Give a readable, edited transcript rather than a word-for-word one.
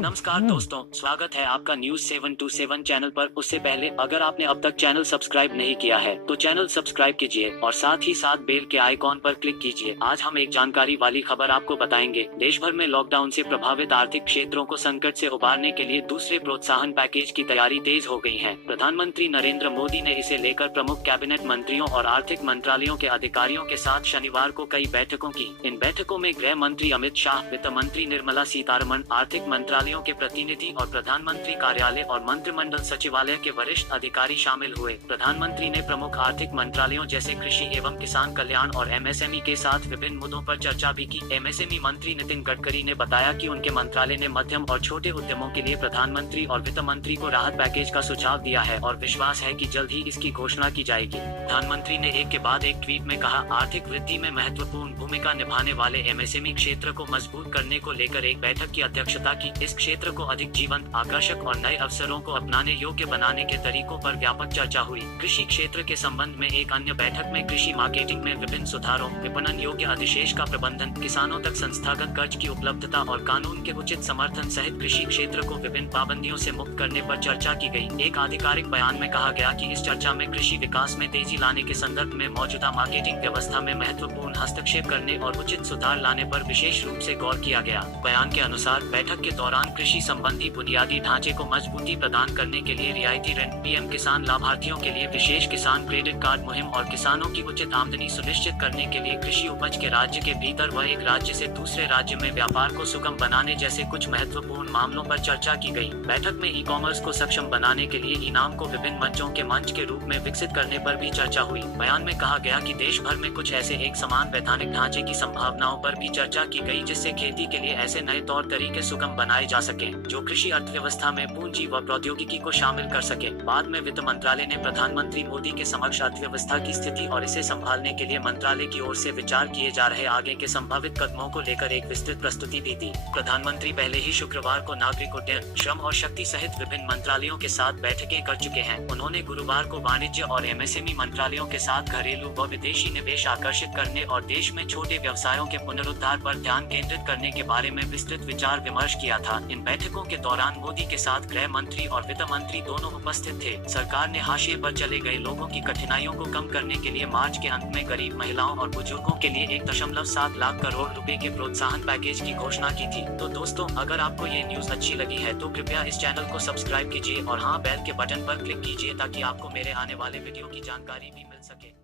नमस्कार दोस्तों, स्वागत है आपका न्यूज 727 चैनल पर। उससे पहले अगर आपने अब तक चैनल सब्सक्राइब नहीं किया है तो चैनल सब्सक्राइब कीजिए और साथ ही साथ बेल के आइकॉन पर क्लिक कीजिए। आज हम एक जानकारी वाली खबर आपको बताएंगे। देश भर में लॉकडाउन से प्रभावित आर्थिक क्षेत्रों को संकट से उबारने के लिए दूसरे प्रोत्साहन पैकेज की तैयारी तेज हो गई है। प्रधानमंत्री नरेंद्र मोदी ने इसे लेकर प्रमुख कैबिनेट मंत्रियों और आर्थिक मंत्रालयों के अधिकारियों के साथ शनिवार को कई बैठकों की। इन बैठकों में गृह मंत्री अमित शाह, वित्त मंत्री निर्मला सीतारमण, आर्थिक मंत्रालयों के प्रतिनिधि और प्रधानमंत्री कार्यालय और मंत्रिमंडल सचिवालय के वरिष्ठ अधिकारी शामिल हुए। प्रधानमंत्री ने प्रमुख आर्थिक मंत्रालयों जैसे कृषि एवं किसान कल्याण और एमएसएमई के साथ विभिन्न मुद्दों पर चर्चा भी की। एमएसएमई मंत्री नितिन गडकरी ने बताया कि उनके मंत्रालय ने मध्यम और छोटे उद्यमों के लिए प्रधानमंत्री और वित्त मंत्री को राहत पैकेज का सुझाव दिया है और विश्वास है कि जल्द ही इसकी घोषणा की जाएगी। प्रधानमंत्री ने एक के बाद एक ट्वीट में कहा, आर्थिक वृद्धि में महत्वपूर्ण भूमिका निभाने वाले एमएसएमई क्षेत्र को मजबूत करने को लेकर एक बैठक की अध्यक्षता की। इस क्षेत्र को अधिक जीवंत, आकर्षक और नए अवसरों को अपनाने योग्य बनाने के तरीकों पर व्यापक चर्चा हुई। कृषि क्षेत्र के संबंध में एक अन्य बैठक में कृषि मार्केटिंग में विभिन्न सुधारों, विपणन योग्य अधिशेष का प्रबंधन, किसानों तक संस्थागत कर्ज की उपलब्धता और कानून के उचित समर्थन सहित कृषि क्षेत्र को विभिन्न पाबंदियों से मुक्त करने पर चर्चा की गई। एक आधिकारिक बयान में कहा गया कि इस चर्चा में कृषि विकास में तेजी लाने के संदर्भ में मौजूदा मार्केटिंग व्यवस्था में महत्वपूर्ण हस्तक्षेप करने और उचित सुधार लाने पर विशेष रूप से गौर किया गया। बयान के अनुसार बैठक के दौरान कृषि संबंधी बुनियादी ढांचे को मजबूती प्रदान करने के लिए रियायती ऋण, पीएम किसान लाभार्थियों के लिए विशेष किसान क्रेडिट कार्ड मुहिम और किसानों की उचित आमदनी सुनिश्चित करने के लिए कृषि उपज के राज्य के भीतर व एक राज्य से दूसरे राज्य में व्यापार को सुगम बनाने जैसे कुछ महत्वपूर्ण मामलों पर चर्चा की गई। बैठक में ई कॉमर्स को सक्षम बनाने के लिए इनाम को विभिन्न मंचों के मंच के रूप में विकसित करने पर भी चर्चा हुई। बयान में कहा गया कि देश भर में कुछ ऐसे एक समान वैधानिक ढांचे की संभावनाओं पर भी चर्चा की गई जिससे खेती के लिए ऐसे नए तौर तरीके सुगम बनाए जा सके जो कृषि अर्थव्यवस्था में पूंजी व प्रौद्योगिकी को शामिल कर सके। बाद में वित्त मंत्रालय ने प्रधानमंत्री मोदी के समक्ष अर्थव्यवस्था की स्थिति और इसे संभालने के लिए मंत्रालय की ओर से विचार किए जा रहे आगे के संभावित कदमों को लेकर एक विस्तृत प्रस्तुति भी दी। प्रधानमंत्री पहले ही शुक्रवार को नागरिक उड्डयन, श्रम और शक्ति सहित विभिन्न मंत्रालयों के साथ बैठकें कर चुके हैं। उन्होंने गुरुवार को वाणिज्य और एमएसएमई मंत्रालयों के साथ घरेलू व विदेशी निवेश आकर्षित करने और देश में छोटे व्यवसायों के पुनरुद्धार पर ध्यान केंद्रित करने के बारे में विस्तृत विचार विमर्श किया था। इन बैठकों के दौरान मोदी के साथ गृह मंत्री और वित्त मंत्री दोनों उपस्थित थे। सरकार ने हाशिए पर चले गए लोगों की कठिनाइयों को कम करने के लिए मार्च के अंत में गरीब महिलाओं और बुजुर्गों के लिए 1.7 लाख करोड़ रुपए के प्रोत्साहन पैकेज की घोषणा की थी। तो दोस्तों, अगर आपको ये न्यूज अच्छी लगी है तो कृपया इस चैनल को सब्सक्राइब कीजिए और हाँ, बेल के बटन पर क्लिक कीजिए ताकि आपको मेरे आने वाले वीडियो की जानकारी भी मिल सके।